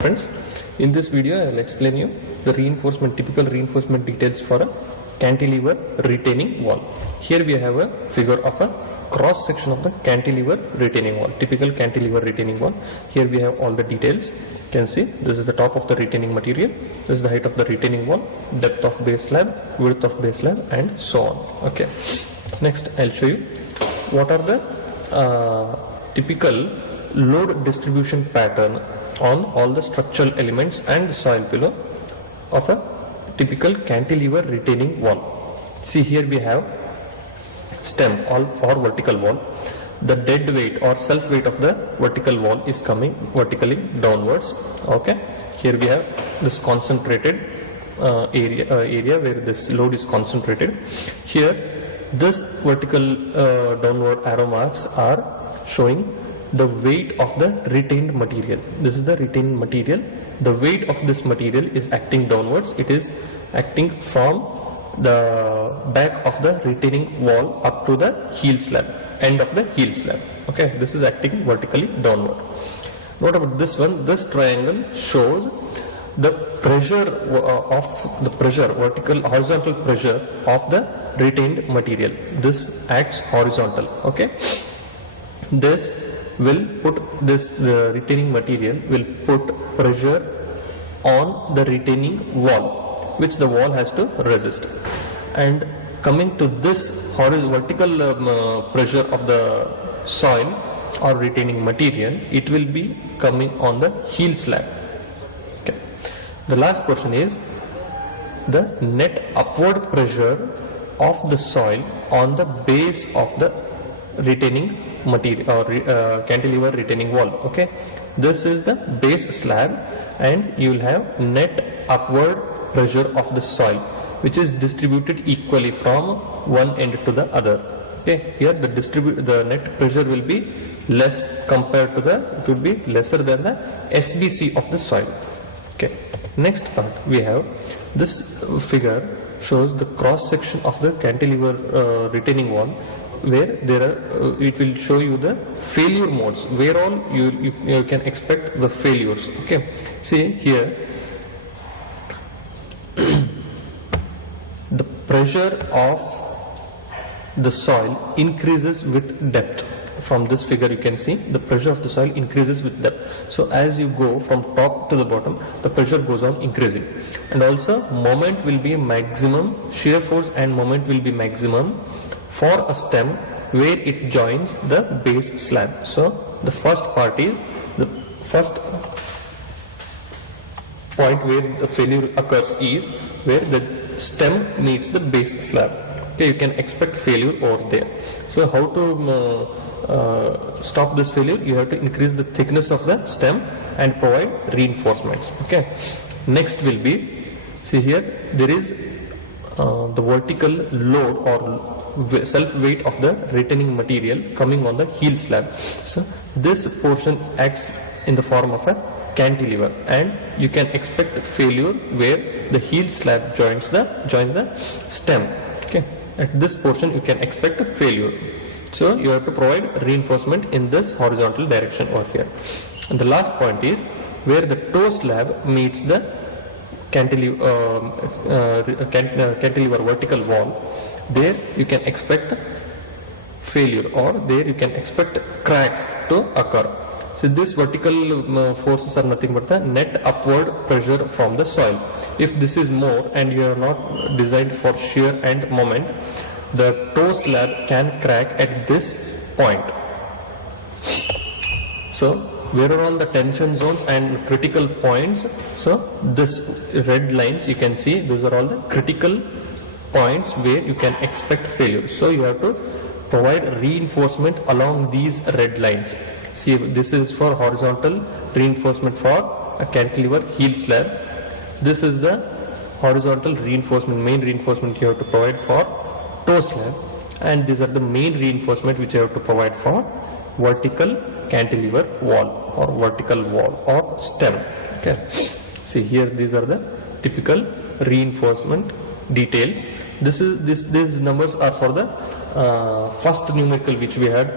Friends, in this video I will explain you the typical reinforcement details for a cantilever retaining wall. Here we have a figure of a cross section of the cantilever retaining wall, typical cantilever retaining wall. Here we have all the details. You can see this is the top of the retaining material, this is the height of the retaining wall, depth of base slab, width of base slab, and so on. Okay. Next I'll show you what are the typical load distribution pattern on all the structural elements and the soil below of a typical cantilever retaining wall. See, here we have stem or vertical wall. The dead weight or self weight of the vertical wall is coming vertically downwards. Okay, here we have this concentrated area where this load is concentrated. Here this vertical downward arrow marks are showing the weight of the retained material. This is the retained material. The weight of this material is acting downwards. It is acting from the back of the retaining wall up to the heel slab, end of the heel slab. Okay, this is acting vertically downward. What about this one? This triangle shows the pressure horizontal pressure of the retained material. This acts horizontal. Okay, this will put the retaining material will put pressure on the retaining wall, which the wall has to resist. And coming to this vertical pressure of the soil or retaining material, it will be coming on the heel slab. Okay. The last portion is the net upward pressure of the soil on the base of the retaining material or cantilever retaining wall. Okay, this is the base slab, and you will have net upward pressure of the soil, which is distributed equally from one end to the other. Okay, here the net pressure will be less compared to it will be lesser than the SBC of the soil. Okay, next part we have this figure shows the cross section of the cantilever retaining wall, where there are it will show you the failure modes, where all you can expect the failures. Okay, see here the pressure of the soil increases with depth. From this figure you can see the pressure of the soil increases with depth. So as you go from top to the bottom, the pressure goes on increasing, and also moment will be maximum, shear force and moment will be maximum for a stem where it joins the base slab. So the first part is the first point where the failure occurs is where the stem meets the base slab. Okay, you can expect failure over there. So how to stop this failure? You have to increase the thickness of the stem and provide reinforcements. Okay, next will be, see here there is the vertical load or self weight of the retaining material coming on the heel slab. So this portion acts in the form of a cantilever, and you can expect failure where the heel slab joins the stem. Okay, at this portion you can expect a failure. So you have to provide reinforcement in this horizontal direction over here. And the last point is where the toe slab meets the cantilever vertical wall. There you can expect failure, or there you can expect cracks to occur. So this vertical forces are nothing but the net upward pressure from the soil. If this is more and you are not designed for shear and moment, the toe slab can crack at this point. So where are all the tension zones and critical points? So this red lines you can see, those are all the critical points where you can expect failure. So you have to provide reinforcement along these red lines. See, this is for horizontal reinforcement for a cantilever heel slab. This is the horizontal reinforcement, main reinforcement you have to provide for toe slab, and these are the main reinforcement which you have to provide for vertical cantilever wall or vertical wall or stem. Okay, see here these are the typical reinforcement details. These numbers are for the first numerical which we had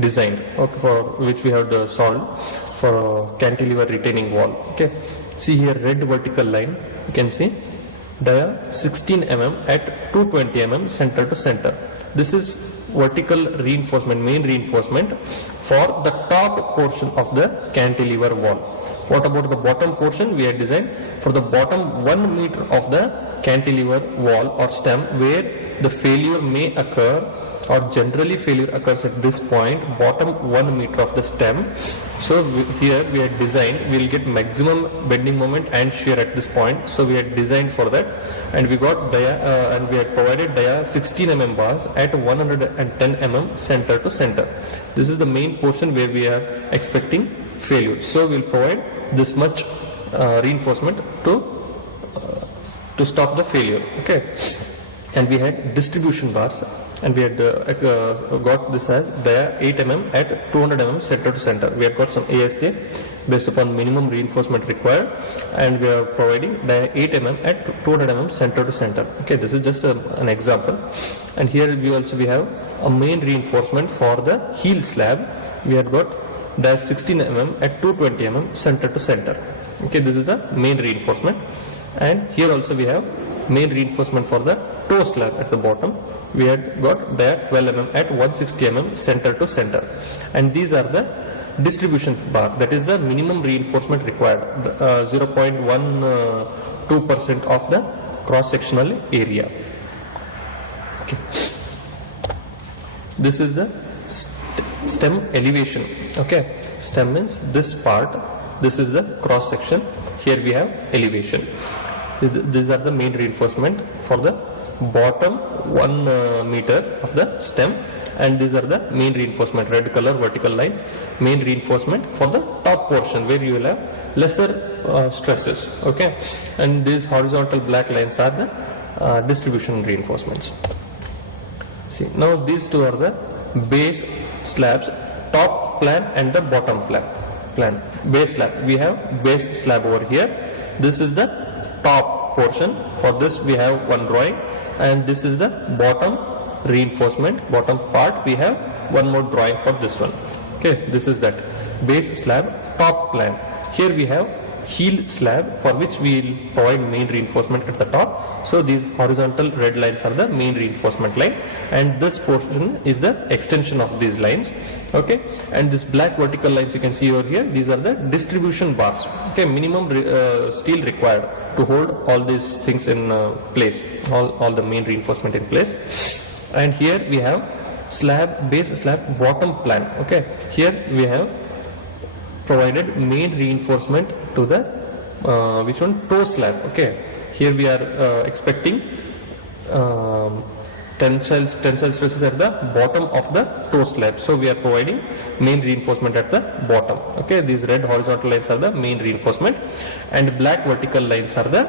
designed, okay, for which we have solved for cantilever retaining wall. Okay, see here, red vertical line, you can see dia 16 mm at 220 mm center to center. This is vertical reinforcement, main reinforcement for the top portion of the cantilever wall. What about the bottom portion? We had designed for the bottom 1 meter of the cantilever wall or stem, where the failure may occur, or generally failure occurs at this point, bottom 1 meter of the stem. So here we had designed, we will get maximum bending moment and shear at this point. So we had designed for that, and we got and we had provided dia 16 mm bars at 110 mm center to center. This is the main portion where we are expecting failure. So we will provide this much reinforcement to stop the failure. Okay, and we had distribution bars, and we had got this as dia 8 mm at 200 mm center to center. We had got some ASJ based upon minimum reinforcement required, and we are providing dia 8 mm at 200 mm center to center. Okay, this is just an example. And here we have a main reinforcement for the heel slab. We had got dia 16 mm at 220 mm center to center. Okay, this is the main reinforcement. And here also we have main reinforcement for the toe slab at the bottom. We had got dia 12 mm at 160 mm center to center. And these are the distribution bar, that is the minimum reinforcement required, 0.12% of the cross sectional area. Okay. This is the stem elevation. Okay, stem means this part, this is the cross section, here we have elevation. These are the main reinforcement for the bottom 1 meter of the stem, and these are the main reinforcement, red color vertical lines, main reinforcement for the top portion where you will have lesser stresses. Okay, and these horizontal black lines are the distribution reinforcements. See, now these two are the base slabs, top plan and the bottom plan. Base slab, we have base slab over here. This is the top portion. For this we have one drawing, and this is the bottom reinforcement, bottom part. We have one more drawing for this one. Okay, this is that base slab, top plan. Here we have heel slab, for which we will provide main reinforcement at the top. So these horizontal red lines are the main reinforcement line, and this portion is the extension of these lines. Okay, and this black vertical lines you can see over here, these are the distribution bars. Okay, minimum steel required to hold all these things in place, all the main reinforcement in place. And here we have slab, base slab, bottom plan. Okay, here we have provided main reinforcement to the which one, toe slab. Okay, here we are expecting tensile stresses at the bottom of the toe slab, so we are providing main reinforcement at the bottom. Okay, these red horizontal lines are the main reinforcement, and black vertical lines are the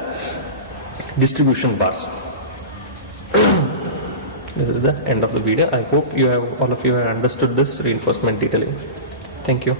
distribution bars. This is the end of the video. I hope all of you have understood this reinforcement detailing. Thank you.